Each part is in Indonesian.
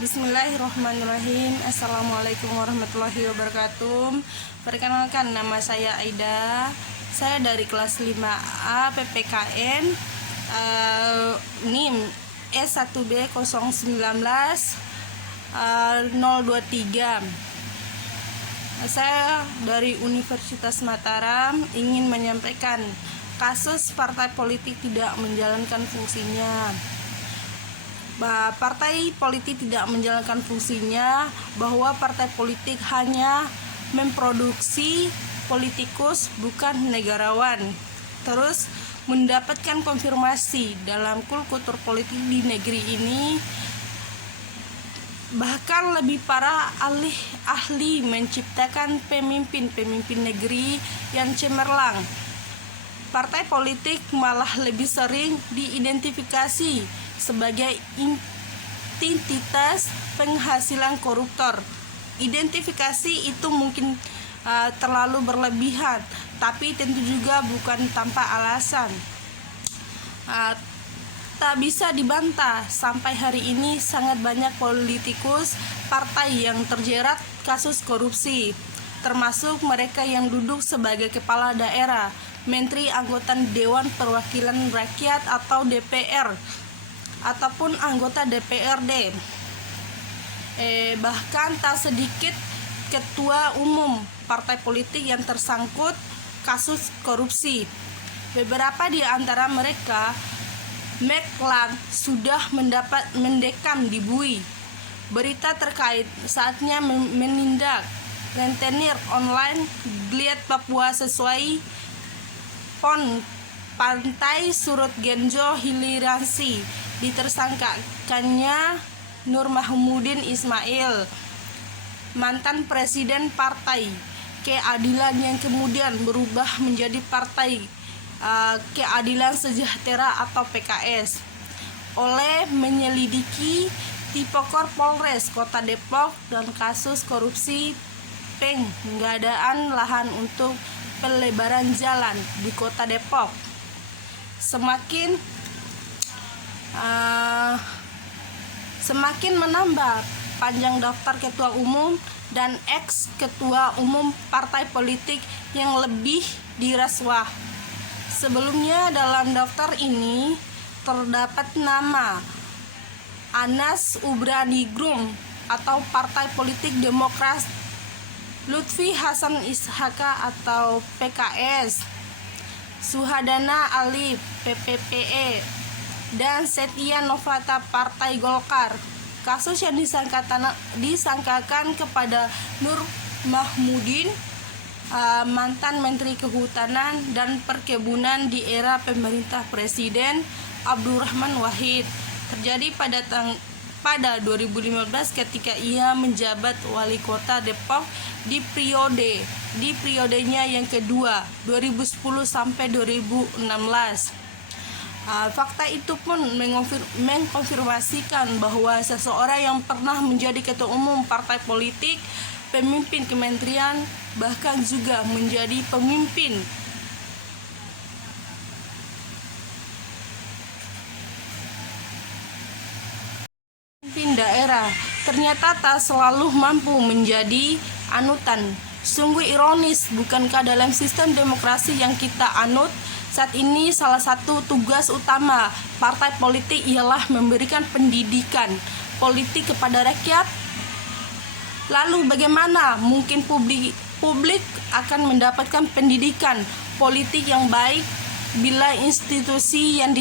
Bismillahirrahmanirrahim. Assalamualaikum warahmatullahi wabarakatuh. Perkenalkan, nama saya Aida. Saya dari kelas 5A PPKN, NIM S1B 019 023. Saya dari Universitas Mataram ingin menyampaikan kasus partai politik tidak menjalankan fungsinya. Partai politik tidak menjalankan fungsinya, bahwa partai politik hanya memproduksi politikus, bukan negarawan. Terus mendapatkan konfirmasi dalam kultur politik di negeri ini, bahkan lebih parah, ahli menciptakan pemimpin negeri yang cemerlang. Partai politik malah lebih sering diidentifikasi sebagai entitas penghasilan koruptor. Identifikasi itu mungkin terlalu berlebihan, tapi tentu juga bukan tanpa alasan. Tak bisa dibantah, sampai hari ini sangat banyak politikus partai yang terjerat kasus korupsi, termasuk mereka yang duduk sebagai kepala daerah, menteri, anggota Dewan Perwakilan Rakyat atau DPR, ataupun anggota DPRD. Bahkan tak sedikit ketua umum partai politik yang tersangkut kasus korupsi. Beberapa di antara mereka Meklang sudah mendekam di BUI. Berita terkait saatnya menindak rentenir online Geliat Papua sesuai PON Pantai Surut Genjo Hiliransi. Ditersangkakannya Nur Mahmudin Ismail, mantan presiden Partai Keadilan yang kemudian berubah menjadi Partai Keadilan Sejahtera atau PKS, oleh menyelidiki Tipokor Polres Kota Depok dan kasus korupsi pengadaan lahan untuk pelebaran jalan di Kota Depok. Semakin menambah panjang daftar ketua umum dan ex-ketua umum partai politik yang lebih dirasuah. Sebelumnya dalam daftar ini terdapat nama Anas Ubranigrum atau Partai Politik Demokrat, Lutfi Hasan Ishaka atau PKS, Suhadana Ali PPPE, dan Setia Novata Partai Golkar. Kasus yang disangkakan kepada Nur Mahmudin, mantan Menteri Kehutanan dan Perkebunan di era pemerintah Presiden Abdurrahman Wahid, terjadi pada 2015 ketika ia menjabat wali kota Depok di periodenya yang kedua 2010 sampai 2016. Fakta itu pun mengkonfirmasikan bahwa seseorang yang pernah menjadi ketua umum partai politik, pemimpin kementerian, bahkan juga menjadi pemimpin daerah, ternyata tak selalu mampu menjadi anutan. Sungguh ironis, bukankah dalam sistem demokrasi yang kita anut saat ini salah satu tugas utama partai politik ialah memberikan pendidikan politik kepada rakyat? Lalu bagaimana mungkin publik akan mendapatkan pendidikan politik yang baik bila institusi yang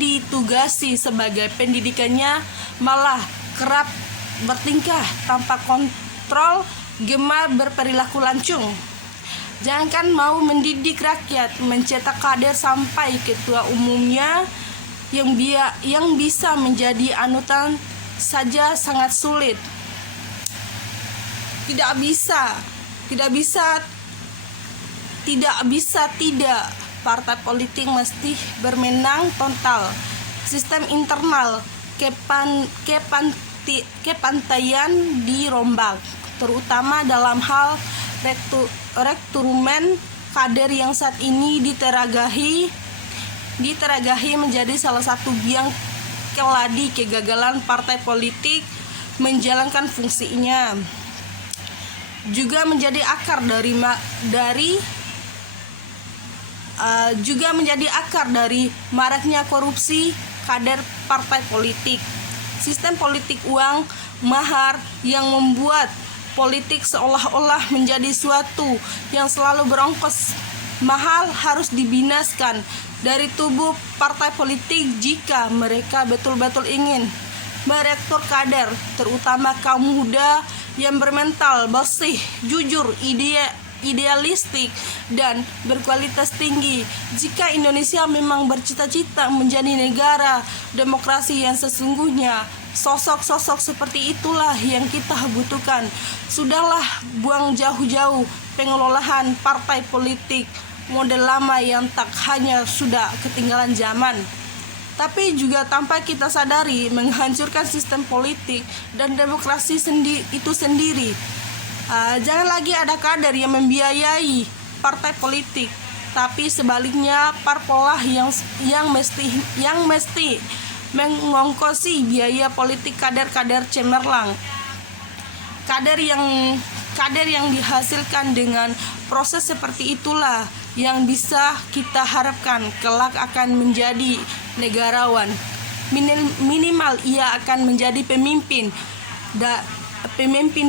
ditugasi sebagai pendidikannya malah kerap bertingkah tanpa kontrol, gemar berperilaku lancung? Jangankan mau mendidik rakyat, mencetak kader sampai ketua umumnya yang bisa menjadi anutan saja sangat sulit. Tidak partai politik mesti bermenang total. Sistem internal kepantaian dirombak, terutama dalam hal rekrumen kader yang saat ini diteragahi menjadi salah satu biang lagi kegagalan partai politik menjalankan fungsinya. Juga menjadi akar dari maraknya korupsi kader partai politik. Sistem politik uang mahar yang membuat politik seolah-olah menjadi suatu yang selalu berongkos mahal harus dibinaskan dari tubuh partai politik jika mereka betul-betul ingin merekrut kader, terutama kaum muda yang bermental bersih, jujur, idealistik, dan berkualitas tinggi. Jika Indonesia memang bercita-cita menjadi negara demokrasi yang sesungguhnya, sosok-sosok seperti itulah yang kita butuhkan. Sudahlah buang jauh-jauh pengelolaan partai politik model lama yang tak hanya sudah ketinggalan zaman, tapi juga tanpa kita sadari menghancurkan sistem politik dan demokrasi itu sendiri. Jangan lagi ada kader yang membiayai partai politik, tapi sebaliknya parpolah yang mesti mengongkosi biaya politik kader-kader cemerlang. Kader yang dihasilkan dengan proses seperti itulah yang bisa kita harapkan kelak akan menjadi negarawan. Minimal ia akan menjadi pemimpin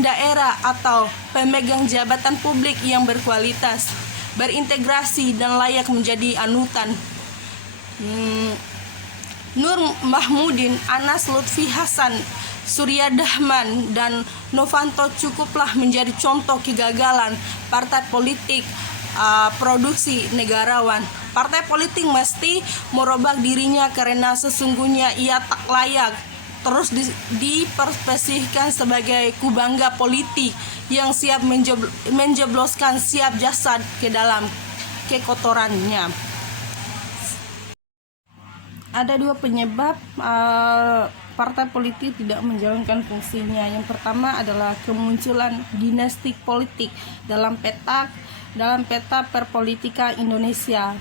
daerah atau pemegang jabatan publik yang berkualitas, berintegrasi, dan layak menjadi anutan. Nur Mahmudin, Anas Lutfi Hasan, Surya Dahman, dan Novanto cukuplah menjadi contoh kegagalan partai politik produksi negarawan. Partai politik mesti merubah dirinya karena sesungguhnya ia tak layak terus dipersepsikan sebagai kubangga politik yang siap menjebloskan siap jasad ke dalam kekotorannya. Ada dua penyebab partai politik tidak menjalankan fungsinya. Yang pertama adalah kemunculan dinasti politik dalam peta perpolitika Indonesia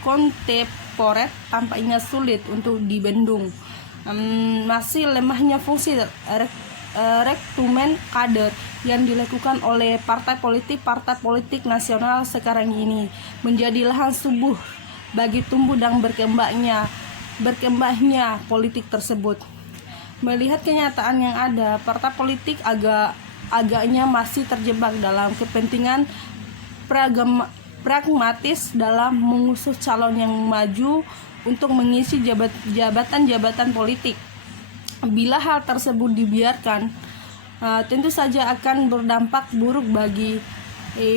kontemporer tampaknya sulit untuk dibendung. Masih lemahnya fungsi rekrutmen kader yang dilakukan oleh partai politik nasional sekarang ini menjadi lahan subur bagi tumbuh dan berkembangnya politik tersebut. Melihat kenyataan yang ada, partai politik agaknya masih terjebak dalam kepentingan pragmatis dalam mengusung calon yang maju untuk mengisi jabatan-jabatan politik. Bila hal tersebut dibiarkan, tentu saja akan berdampak buruk bagi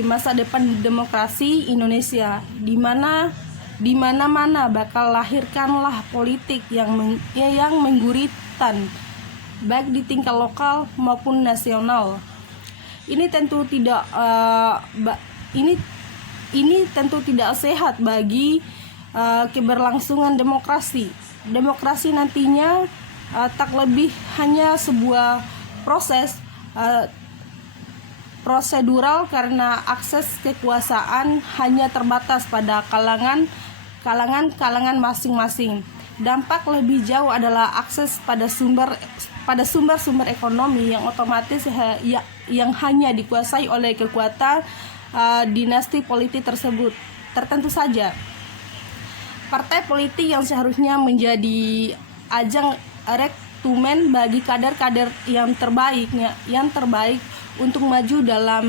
masa depan demokrasi Indonesia, di mana-mana bakal lahirkanlah politik yang mengguritan baik di tingkat lokal maupun nasional. Ini tentu tidak sehat bagi keberlangsungan demokrasi. Demokrasi nantinya tak lebih hanya sebuah proses prosedural karena akses kekuasaan hanya terbatas pada kalangan masing-masing. Dampak lebih jauh adalah akses pada sumber-sumber ekonomi yang otomatis yang hanya dikuasai oleh kekuatan dinasti politik tersebut. Tertentu saja partai politik yang seharusnya menjadi ajang rekrutmen bagi kader-kader yang terbaik untuk maju dalam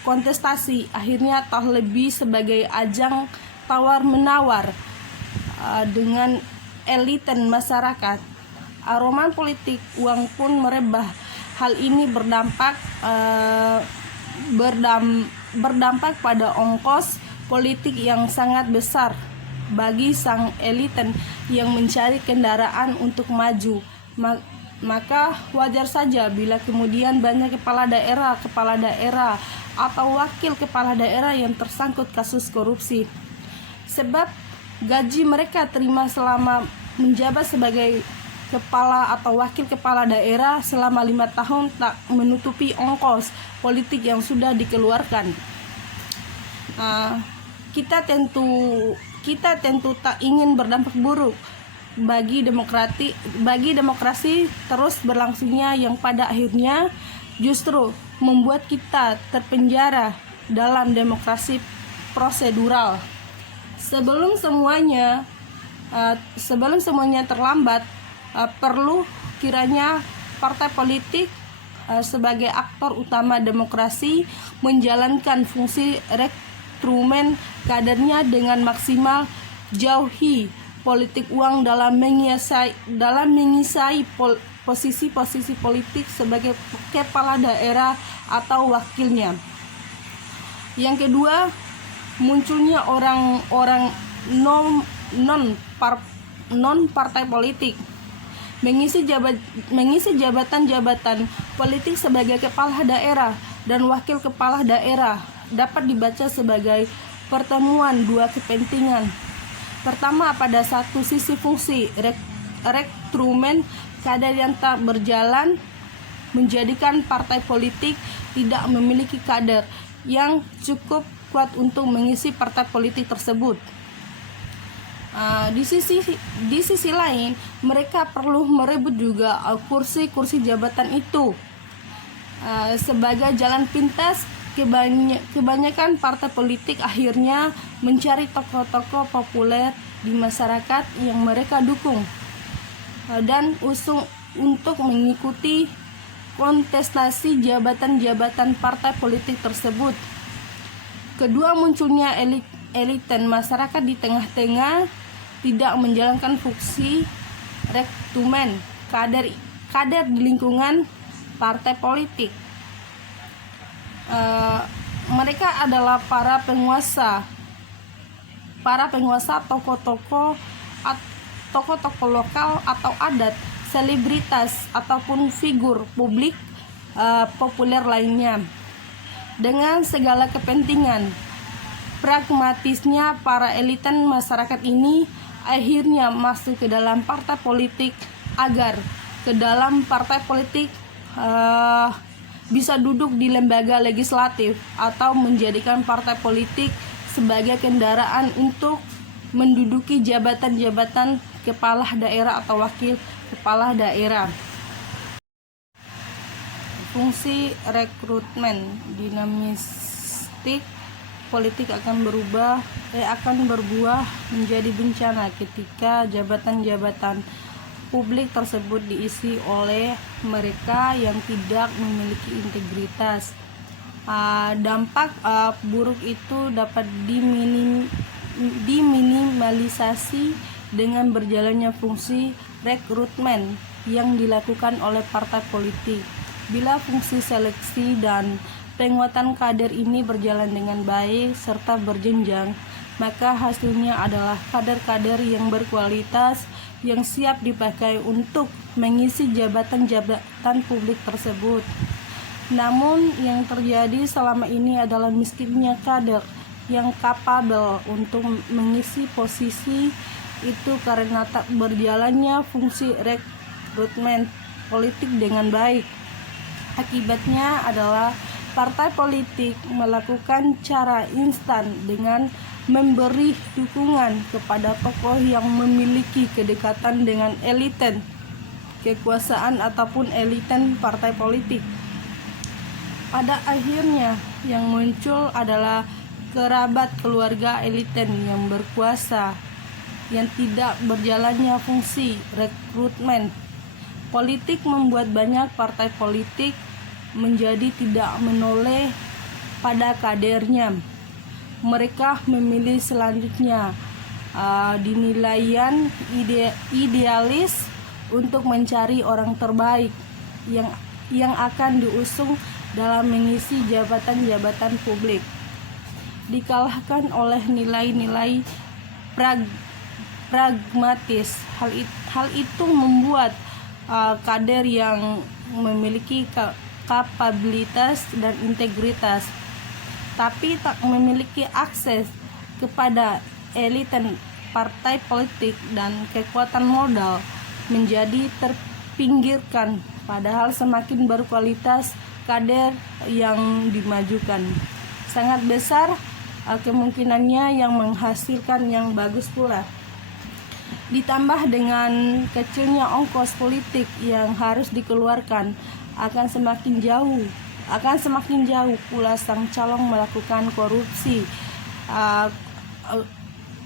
kontestasi, akhirnya tak lebih sebagai ajang tawar-menawar dengan elit dan masyarakat. Aroma politik uang pun merebah. Hal ini berdampak pada ongkos politik yang sangat besar bagi sang eliten yang mencari kendaraan untuk maju. Maka wajar saja bila kemudian banyak kepala daerah atau wakil kepala daerah yang tersangkut kasus korupsi. Sebab gaji mereka terima selama menjabat sebagai kepala atau wakil kepala daerah selama 5 tahun tak menutupi ongkos politik yang sudah dikeluarkan. Kita tentu tak ingin berdampak buruk bagi demokrasi terus berlangsungnya, yang pada akhirnya justru membuat kita terpenjara dalam demokrasi prosedural. Sebelum semuanya terlambat, perlu kiranya partai politik sebagai aktor utama demokrasi menjalankan fungsi rekrutmen kadernya dengan maksimal, jauhi politik uang dalam mengisai posisi-posisi politik sebagai kepala daerah atau wakilnya. Yang kedua, munculnya orang-orang non partai politik mengisi jabatan-jabatan politik sebagai kepala daerah dan wakil kepala daerah dapat dibaca sebagai pertemuan dua kepentingan. Pertama, pada satu sisi fungsi rekrutmen kader yang tak berjalan menjadikan partai politik tidak memiliki kader yang cukup kuat untuk mengisi partai politik tersebut. Di sisi lain, mereka perlu merebut juga kursi-kursi jabatan itu. Sebagai jalan pintas, kebanyakan partai politik akhirnya mencari tokoh-tokoh populer di masyarakat yang mereka dukung dan usung untuk mengikuti kontestasi jabatan-jabatan partai politik tersebut. Kedua, munculnya eliten masyarakat di tengah-tengah tidak menjalankan fungsi rekrutmen kader di lingkungan partai politik. Mereka adalah para penguasa, tokoh-tokoh lokal atau adat, selebritas ataupun figur publik populer lainnya. Dengan segala kepentingan pragmatisnya, para eliten masyarakat ini akhirnya masuk ke dalam partai politik agar ke dalam partai politik bisa duduk di lembaga legislatif atau menjadikan partai politik sebagai kendaraan untuk menduduki jabatan-jabatan kepala daerah atau wakil kepala daerah. Fungsi rekrutmen dinamistik politik akan berbuah menjadi bencana ketika jabatan-jabatan publik tersebut diisi oleh mereka yang tidak memiliki integritas. Dampak buruk itu dapat diminimalisasi dengan berjalannya fungsi rekrutmen yang dilakukan oleh partai politik. Bila fungsi seleksi dan penguatan kader ini berjalan dengan baik serta berjenjang, maka hasilnya adalah kader-kader yang berkualitas yang siap dipakai untuk mengisi jabatan-jabatan publik tersebut. Namun yang terjadi selama ini adalah miskinnya kader yang kapabel untuk mengisi posisi itu karena tak berjalannya fungsi rekrutmen politik dengan baik. Akibatnya adalah partai politik melakukan cara instan dengan memberi dukungan kepada tokoh yang memiliki kedekatan dengan eliten kekuasaan ataupun eliten partai politik. Pada akhirnya yang muncul adalah kerabat keluarga eliten yang berkuasa yang tidak berjalannya fungsi rekrutmen politik membuat banyak partai politik menjadi tidak menoleh pada kadernya. Mereka memilih selanjutnya dinilaian idealis untuk mencari orang terbaik yang akan diusung dalam mengisi jabatan-jabatan publik, dikalahkan oleh nilai-nilai pragmatis. Hal itu membuat kader yang memiliki kapabilitas dan integritas tapi tak memiliki akses kepada eliten partai politik dan kekuatan modal menjadi terpinggirkan, padahal semakin berkualitas kader yang dimajukan, sangat besar kemungkinannya yang menghasilkan yang bagus pula. ditambah dengan kecilnya ongkos politik yang harus dikeluarkan, akan semakin jauh pula sang calon melakukan korupsi.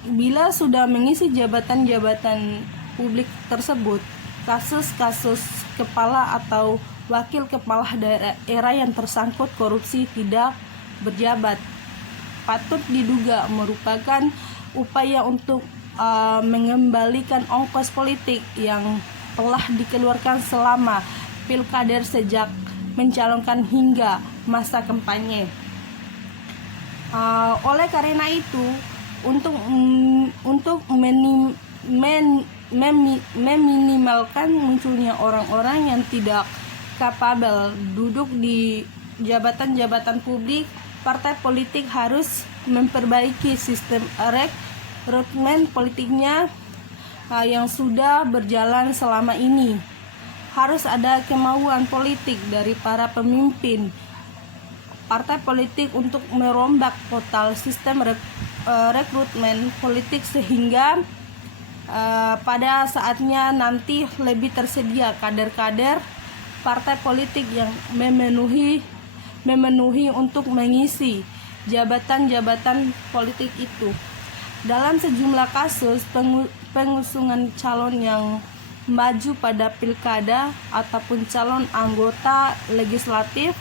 Bila sudah mengisi jabatan-jabatan publik tersebut, kasus-kasus kepala atau wakil kepala daerah yang tersangkut korupsi tidak berjabat patut diduga merupakan upaya untuk mengembalikan ongkos politik yang telah dikeluarkan selama pilkada sejak mencalonkan hingga masa kampanye. Oleh karena itu, untuk meminimalkan munculnya orang-orang yang tidak kapabel duduk di jabatan-jabatan publik, partai politik harus memperbaiki sistem rekrutmen politiknya yang sudah berjalan selama ini. Harus ada kemauan politik dari para pemimpin partai politik untuk merombak total sistem rekrutmen politik sehingga pada saatnya nanti lebih tersedia kader-kader partai politik yang memenuhi untuk mengisi jabatan-jabatan politik itu. Dalam sejumlah kasus pengusungan calon yang maju pada pilkada ataupun calon anggota legislatif,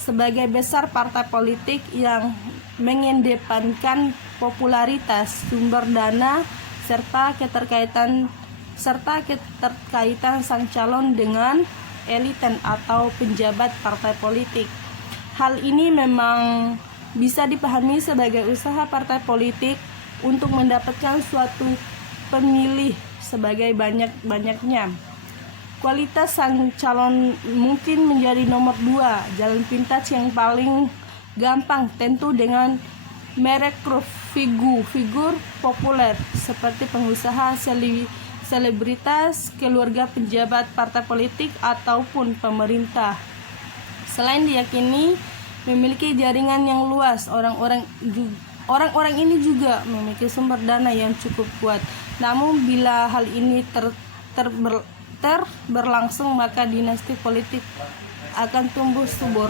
sebagai besar partai politik yang mengedepankan popularitas, sumber dana, serta keterkaitan sang calon dengan eliten atau penjabat partai politik. Hal ini memang bisa dipahami sebagai usaha partai politik untuk mendapatkan suatu pemilih sebagai banyak-banyaknya. Kualitas sang calon mungkin menjadi nomor 2, jalan pintas yang paling gampang tentu dengan merekrut figur populer seperti pengusaha, selebritas, keluarga pejabat partai politik ataupun pemerintah. Selain diyakini memiliki jaringan yang luas, orang-orang ini juga memiliki sumber dana yang cukup kuat. Namun bila hal ini berlangsung, maka dinasti politik akan tumbuh subur.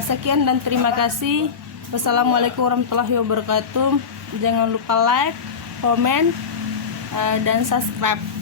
Sekian dan terima kasih. Wassalamualaikum warahmatullahi wabarakatuh. Jangan lupa like, komen, dan subscribe.